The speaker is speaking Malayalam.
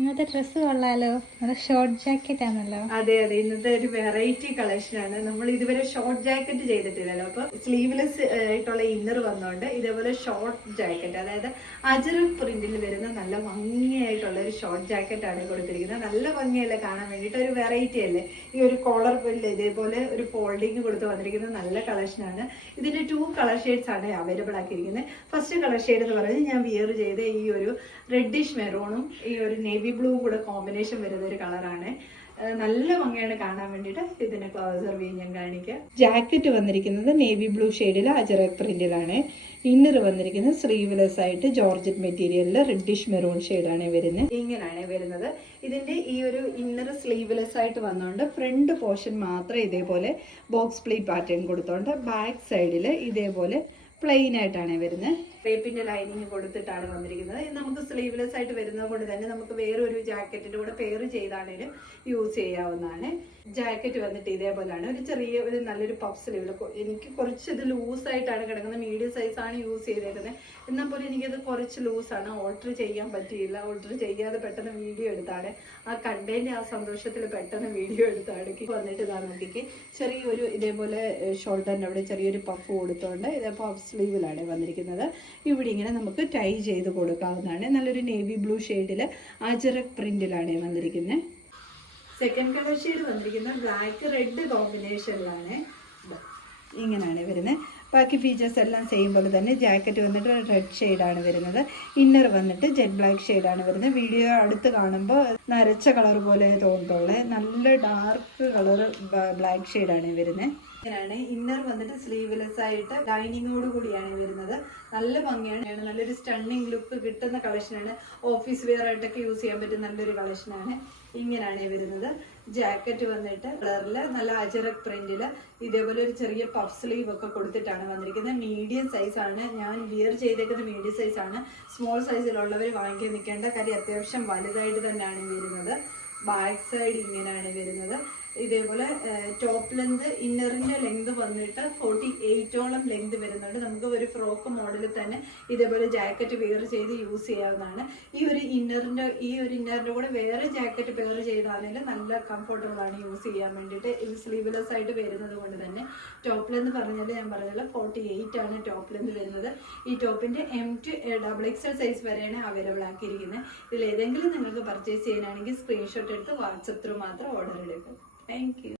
ഇന്നത്തെ ഡ്രസ്സ് കൊള്ളാലോ, നല്ല ഷോർട്ട് ജാക്കറ്റ് ആണല്ലോ. അതെ അതെ, ഇന്നത്തെ ഒരു വെറൈറ്റി കളക്ഷൻ ആണ്. നമ്മൾ ഇതുവരെ ഷോർട്ട് ജാക്കറ്റ് ചെയ്തിട്ടില്ലല്ലോ. അപ്പൊ സ്ലീവ്ലെസ് ആയിട്ടുള്ള ഇന്നർ വന്നോണ്ട് ഇതേപോലെ ഷോർട്ട് ജാക്കറ്റ്, അതായത് അജറക് പ്രിന്റിൽ വരുന്ന നല്ല ഭംഗിയായിട്ടുള്ള ഒരു ഷോർട്ട് ജാക്കറ്റ് ആണ് കൊടുത്തിരിക്കുന്നത്. നല്ല ഭംഗിയല്ലേ കാണാൻ വേണ്ടിയിട്ട്, ഒരു വെറൈറ്റി അല്ലേ. ഈ ഒരു കോളർ പ്രിന്റ് ഇതേപോലെ ഒരു ഫോൾഡിങ് കൊടുത്ത് വന്നിരിക്കുന്നത് നല്ല കളക്ഷൻ ആണ്. ഇതിന്റെ 2 കളർ ഷെയ്ഡ്സ് ആണ് അവൈലബിൾ ആക്കിയിരിക്കുന്നത്. ഫസ്റ്റ് കളർ ഷെയ്ഡ് എന്ന് പറയുന്നത് ഞാൻ വിയർ ചെയ്ത ഈ ഒരു റെഡിഷ് മെറൂണും ഈ ഒരു നേവി ബ്ലൂ കൂടെ കോമ്പിനേഷൻ വരുന്ന ഒരു കളറാണ്. നല്ല ഭംഗിയാണ് കാണാൻ വേണ്ടിയിട്ട്. ഇതിനെ ക്ലോസർ വ്യൂ ഞാൻ കാണിക്കാം. ജാക്കറ്റ് വന്നിരിക്കുന്നത് നേവി ബ്ലൂ ഷെയ്ഡിൽ അജറക് പ്രിന്റിലാണ്. ഇന്നർ വന്നിരിക്കുന്നത് സ്ലീവ്ലെസ് ആയിട്ട് ജോർജറ്റ് മെറ്റീരിയലിൽ റെഡിഷ് മെറൂൺ ഷെയ്ഡാണ് വരുന്നത്. ഇങ്ങനെയാണ് വരുന്നത്. ഇതിന്റെ ഈ ഒരു ഇന്നർ സ്ലീവ്ലെസ് ആയിട്ട് വന്നുകൊണ്ട് ഫ്രണ്ട് പോർഷൻ മാത്രം ഇതേപോലെ ബോക്സ് പ്ലീ പാറ്റേൺ കൊടുത്തോണ്ട് ബാക്ക് സൈഡിൽ ഇതേപോലെ പ്ലെയിൻ ആയിട്ടാണ് വരുന്നത്. ക്രേപ്പിന്റെ ലൈനിങ് കൊടുത്തിട്ടാണ് വന്നിരിക്കുന്നത്. ഇത് നമുക്ക് സ്ലീവ്ലെസ് ആയിട്ട് വരുന്നത് കൊണ്ട് തന്നെ നമുക്ക് വേറൊരു ജാക്കറ്റിന്റെ കൂടെ പെയർ ചെയ്താണേലും യൂസ് ചെയ്യാവുന്നതാണ്. ജാക്കറ്റ് വന്നിട്ട് ഇതേപോലെയാണ്. ഒരു ചെറിയ ഒരു നല്ലൊരു പഫ് സ്ലീവ്. എനിക്ക് കുറച്ച് ഇത് ലൂസ് ആയിട്ടാണ് കിടക്കുന്നത്. മീഡിയം സൈസ് ആണ് യൂസ് ചെയ്തേക്കുന്നത്. എന്നാൽ പോലും എനിക്കത് കുറച്ച് ലൂസാണ്. ഓൾട്ടർ ചെയ്യാൻ പറ്റിയില്ല. ഓൾട്ടർ ചെയ്യാതെ പെട്ടെന്ന് വീഡിയോ എടുത്താണ്. ആ കണ്ടതിന്റെ ആ സന്തോഷത്തിൽ പെട്ടെന്ന് വീഡിയോ എടുത്താണ്. വന്നിട്ട് ഇതാ നോക്കിക്ക്, ചെറിയൊരു ഇതേപോലെ ഷോൾഡറിന്റെ അവിടെ ചെറിയൊരു പഫ് കൊടുത്തോണ്ട് ഇതേ പഫ് സ്ലീവിലാണ് വന്നിരിക്കുന്നത്. ഇവിടെ ഇങ്ങനെ നമുക്ക് ടൈ ചെയ്ത് കൊടുക്കാവുന്നതാണ്. നല്ലൊരു നേവി ബ്ലൂ ഷെയ്ഡിൽ അജറക് പ്രിന്റിലാണ് വന്നിരിക്കുന്നത്. സെക്കൻഡ് കളർ ഷെയ്ഡ് വന്നിരിക്കുന്നത് ബ്ലാക്ക് റെഡ് കോമ്പിനേഷനിലാണ്. ഇങ്ങനെയാണ് വരുന്നത്. ബാക്കി ഫീച്ചേഴ്സ് എല്ലാം സെയിം പോലെ തന്നെ. ജാക്കറ്റ് വന്നിട്ട് റെഡ് ഷെയ്ഡാണ് വരുന്നത്. ഇന്നർ വന്നിട്ട് ജെറ്റ് ബ്ലാക്ക് ഷെയ്ഡാണ് വരുന്നത്. വീഡിയോ അടുത്ത് കാണുമ്പോൾ നരച്ച കളർ പോലെ തോന്നത്തുള്ളൂ. നല്ല ഡാർക്ക് കളർ ബ്ലാക്ക് ഷെയ്ഡാണ് വരുന്നത്. ഇങ്ങനെയാണ് ഇന്നർ വന്നിട്ട് സ്ലീവ്ലെസ് ആയിട്ട് ലൈനിങ്ങോട് കൂടിയാണ് വരുന്നത്. നല്ല ഭംഗിയാണ്. നല്ലൊരു സ്റ്റണ്ണിങ് ലുക്ക് കിട്ടുന്ന കളക്ഷനാണ്. ഓഫീസ് വെയർ ആയിട്ടൊക്കെ യൂസ് ചെയ്യാൻ പറ്റുന്ന നല്ലൊരു കളക്ഷനാണ്. ഇങ്ങനെയാണ് വരുന്നത്. ജാക്കറ്റ് വന്നിട്ട് കളറിൽ നല്ല അജറക് പ്രിന്റിൽ ഇതേപോലെ ഒരു ചെറിയ പഫ് സ്ലീവ് ഒക്കെ കൊടുത്തിട്ടാണ് വന്നിരിക്കുന്നത്. മീഡിയം സൈസ് ആണ് ഞാൻ വിയർ ചെയ്തേക്കുന്നത്. മീഡിയം സൈസ് ആണ്. സ്മോൾ സൈസിലുള്ളവർ വാങ്ങിക്കാൻ നിൽക്കേണ്ട കാര്യം. അത്യാവശ്യം വലുതായിട്ട് തന്നെയാണ് വരുന്നത്. ബാക്ക് സൈഡ് ഇങ്ങനെയാണ് വരുന്നത്. ഇതേപോലെ ടോപ്പ് ലെങ്ത് ഇന്നറിന്റെ ലെങ്ത് വന്നിട്ട് 48ഓളം ലെങ്ത് വരുന്നുണ്ട്. നമുക്ക് ഒരു ഫ്രോക്ക് മോഡലിൽ തന്നെ ഇതേപോലെ ജാക്കറ്റ് വെയർ ചെയ്ത് യൂസ് ചെയ്യാവുന്നതാണ്. ഈ ഒരു ഇന്നറിന്റെ കൂടെ വേറെ ജാക്കറ്റ് പെയർ ചെയ്താണെങ്കിൽ നല്ല കംഫർട്ടബിൾ ആണ് യൂസ് ചെയ്യാൻ വേണ്ടിയിട്ട്. ഇത് സ്ലീവ്ലെസ് ആയിട്ട് വരുന്നത് കൊണ്ട് തന്നെ ടോപ്പ് ലെന്ത് പറഞ്ഞാൽ ഞാൻ പറഞ്ഞല്ലോ 48 ആണ് ടോപ്പ് ലെന്ത് വരുന്നത്. ഈ ടോപ്പിന്റെ M to XXL സൈസ് വരെയാണ് അവൈലബിൾ ആക്കിയിരിക്കുന്നത്. ഇതിൽ ഏതെങ്കിലും നിങ്ങൾക്ക് പർച്ചേസ് ചെയ്യാനാണെങ്കിൽ സ്ക്രീൻഷോട്ട് എടുത്ത് വാട്സപ്പ് ത്രൂ മാത്രം ഓർഡർ എടുക്കും. Thank you.